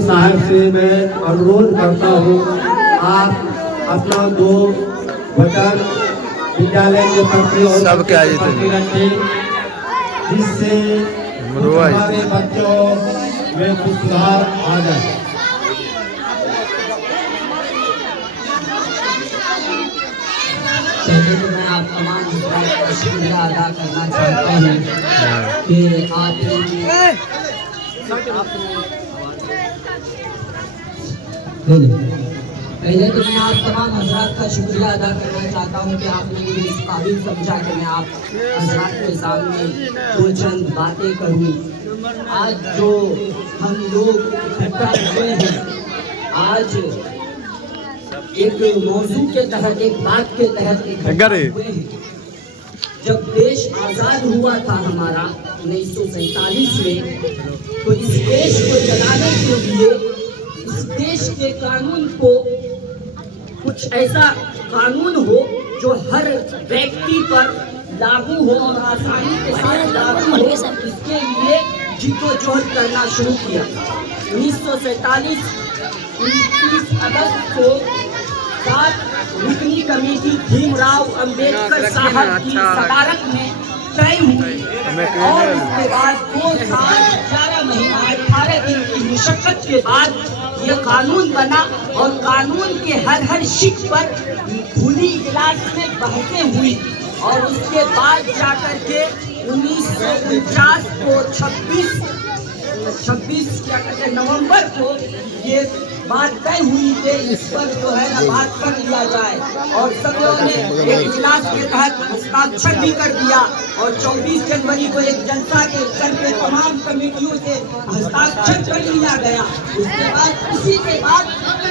मदनी साहब से मैं अनुरोध करता हूँ, आप अपना 2 वचन विद्यालय के प्रति और रखें, जिससे हमारे बच्चों में कुछ सुधार आ जाए। तो मैं आप तमाम का शुक्रिया अदा करना चाहता हूँ कि पहले तो मैं आप तमाम हजरात का शुक्रिया अदा करना चाहता हूँ कि आपने मुझे इस काबिल समझा कि मैं आप हजरात के सामने 2 चंद बातें करूँ। आज जो हम लोग इकट्ठा हुए हैं, आज एक मौजू के तहत, एक बात के तहत इकट्ठा हुए हैं। जब देश आज़ाद हुआ था हमारा 1947 में, तो इस देश को चलाने के लिए इस देश के कानून को कुछ ऐसा कानून हो जो हर व्यक्ति पर लागू हो और आसानी के साथ लागू हो, इसके लिए जिद्दोजहद करना शुरू किया था। 1947 29 अगस्त को 7 रुकनी कमेटी भीमराव अंबेडकर साहब की सदारत में तय हुई और उसके बाद 2 साल 11 महीना 18 दिन की मुशक्कत के बाद ये कानून बना और कानून के हर शिक पर खुली इजलास में बहसें हुई और उसके बाद जाकर के 1949 को 26 क्या कहते हैं नवंबर को ये बात तय हुई कि इस पर जो है ना बात कर लिया जाए और सब लोगों ने एक इजलास के तहत हस्ताक्षर भी कर दिया और 24 जनवरी को एक जनता के करके तमाम कमेटियों से हस्ताक्षर कर लिया गया। उसके बाद उसी के बाद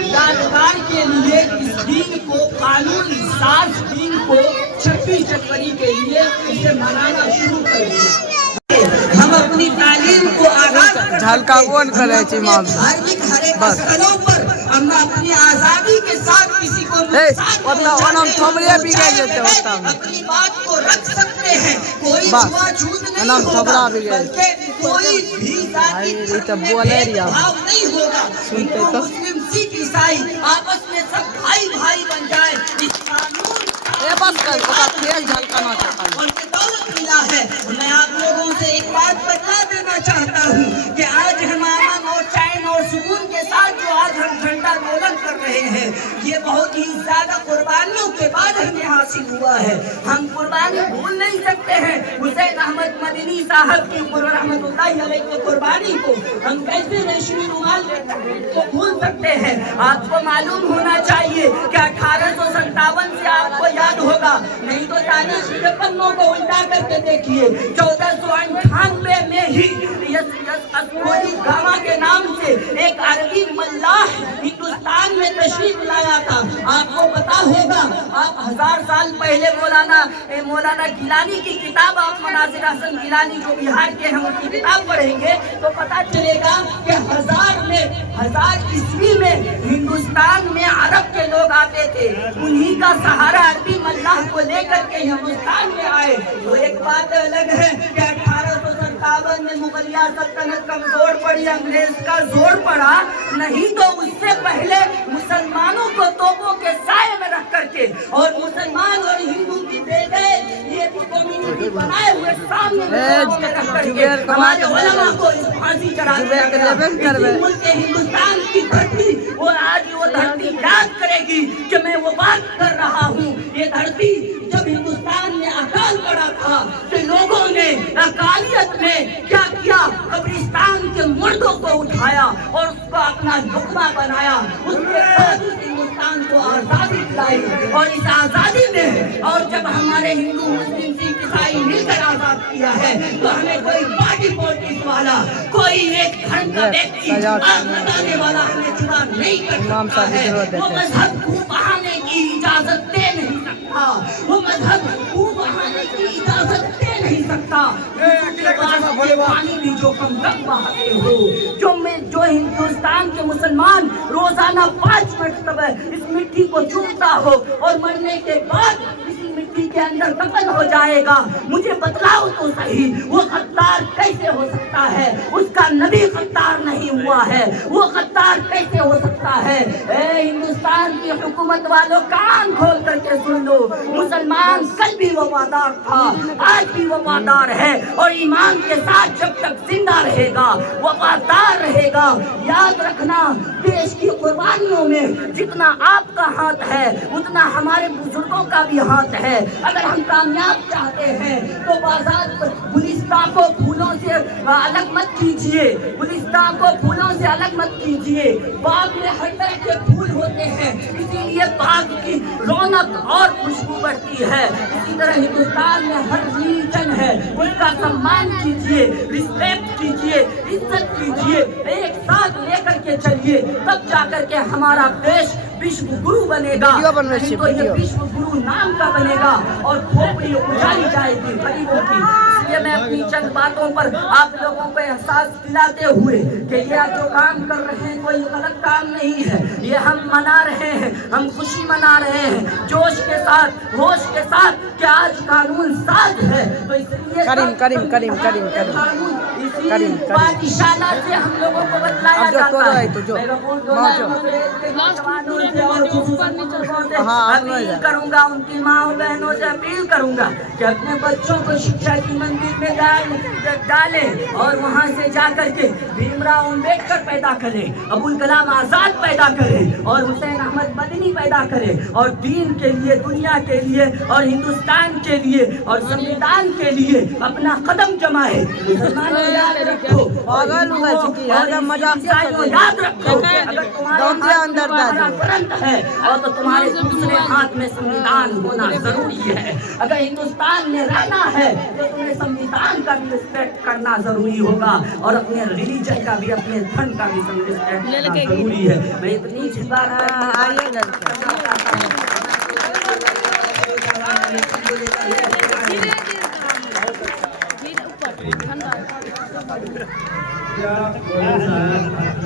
यादगार के लिए इस दिन को कानून साज दिन को 26 जनवरी के लिए इसे मनाना शुरू कर दिया। हम अपनी तालीम को आगाज धार्मिक हरेक स्थलों पर हम अपनी आजादी के साथ किसी को अपनी बात को रख सकते हैं। कोई छुआछूत नहीं होगा, बल्कि कोई भी जाति भेदभाव नहीं होगा। हिंदू मुस्लिम सिख ईसाई आपस में सब भाई भाई बन जाए। इस कानून दौलत मिला है। मैं आप लोगों से एक बात बता देना चाहता हूँ कि आज हम अमन और चैन और सुकून के साथ जो आज हम झंडा तोलन कर रहे हैं, ये बहुत ही ज्यादा कुर्बानियों के बाद हमें हासिल हुआ है। हम कुर्बानी भूल नहीं सकते हैं। हुसैन अहमद मदनी साहब की रहमतुल्लाह अलैह की कुर्बानी को हम कैसे रेशमी रुमाल को भूल सकते हैं। आपको मालूम होना चाहिए कि 1857 से आपको याद होगा, नहीं तो तारीख के पन्नों को उल्टा करके देखिए। 1498 में ही अस्कोली गामा के नाम से एक अरबी मल्लाह हिंदुस्तान में तशरीफ लाया था। आपको पता होगा, आप 1000 साल पहले मौलाना गिलानी की किताब, आप मनासिर हसन गिलानी जो बिहार के हैं उनकी किताब पढ़ेंगे तो पता चलेगा कि 1000 ईस्वी में हिंदुस्तान में अरब के लोग आते थे। उन्हीं का सहारा अरबी मल्लाह को लेकर के हिंदुस्तान में आए। तो एक बात अलग है कि 1857 में मुगलिया सल्तनत कमजोर पड़ी, अंग्रेज का जोर पड़ा, नहीं तो उससे पहले मुसलमानों को तोपों के साए में रख करके और मुसलमान और हिंदू की बेटे ये कम्युनिटी बनाए हुए सामने रख करके हमारे उलमा को फांसी चढ़ा दिया गया। मुल्क हिंदुस्तान की धरती वो आज वो धरती याद करेगी कि मैं वो बात कर रहा हूँ। ये धरती जब हिंदुस्तान में अकाल पड़ा था तो लोगों ने अकालियत में क्या किया, कब्रिस्तान के मुर्दों को उठाया और उसको अपना लुकमा बनाया। उसके बाद हिंदुस्तान को आजादी दिलाई और इस आजादी में और जब हमारे हिंदू मुस्लिम सिख ईसाई मिलकर आजाद किया है तो हमें कोई पार्टी पॉलिटिक्स वाला, कोई एक धर्म का व्यक्ति आग लगाने वाला हमें चुना नहीं कर सकता है। वो मजहब को बहाने की इजाजत दे नहीं सकता, वो मजहब को बहाने की इजाजत दे नहीं सकता। पानी भी जो कम तक बहाते हो, जो हिंदुस्तान के मुसलमान रोजाना 5 मरतबा इस मिट्टी को छूता हो और मरने के बाद इसी मिट्टी مٹی کے اندر دفن ہو جائے گا. مجھے بتلاؤ تو صحیح وہ غدار کیسے ہو سکتا ہے؟ اس کا نبی غدار نہیں ہوا ہے. وہ غدار کیسے ہو سکتا ہے؟ اے ہندوستان کی حکومت والوں کان کھول کر کے سن لو. مسلمان کل بھی وفادار تھا, آج بھی وفادار ہے, اور ایمان کے ساتھ جب تک زندہ رہے گا وفادار رہے گا. یاد رکھنا دیش کی قربانیوں میں جتنا آپ کا ہاتھ ہے اتنا ہمارے بزرگوں کا بھی ہاتھ ہے. اگر ہم کامیاب چاہتے ہیں تو بازار پر گلستان کو پھولوں سے الگ مت کیجیے, گلستان کو پھولوں سے الگ مت کیجیے. باغ میں ہر طرح کے پھول ہوتے ہیں, اسی لیے باغ کی رونق اور خوشبو بڑھتی ہے. اسی طرح ہندوستان میں ہر ریلیجن ہے, اس کا سمان کیجیے, رسپیکٹ کیجیے, عزت کیجیے, ایک ساتھ لے کر کے چلیے, تب جا کر کے ہمارا دیش وشو گرو بنے گا. نہیں تو یہ وشو گرو نام کا بنے گا اور کھوپڑی اجاڑی جائے گی غریبوں کی. اس لیے میں اپنی چند باتوں پر آپ لوگوں کو احساس دلاتے ہوئے کہ یہ جو کام کر رہے ہیں کوئی غلط کام نہیں ہے, یہ ہم منا رہے ہیں, ہم خوشی منا رہے ہیں جوش کے ساتھ, ہوش کے ساتھ کہ آج قانون ساز ہے. تو اس لیے قانون اسی پادشاہ سے ہم لوگوں کو بتلایا جاتا ہے. اپیل کروں گا, ان کی ماں بہنوں سے اپیل کروں گا کہ اپنے بچوں کو شکشا کی مندر میں ڈالیں اور وہاں سے جا کر کے بھیم راؤ امبیڈکر پیدا کریں, ابوالکلام آزاد پیدا کریں اور حسین احمد مدنی پیدا کریں, اور دین کے لیے, دنیا کے لیے اور ہندوستان کے لیے اور سنویدھان کے لیے اپنا قدم جمائے. یاد رکھو یاد رکھو اگر تمہارا کرنٹ ہے اور تو تمہارے دوسرے ہاتھ میں سنویدھان ہونا ضروری ہے. اگر ہندوستان میں رہنا ہے تو تمہیں سنویدھان کا بھی رسپیکٹ کرنا ضروری ہوگا اور اپنے ریلیجن کا بھی, اپنے دھرم کا بھی رسپیکٹ کرنا ضروری ہے. میں اتنی سی بات کیا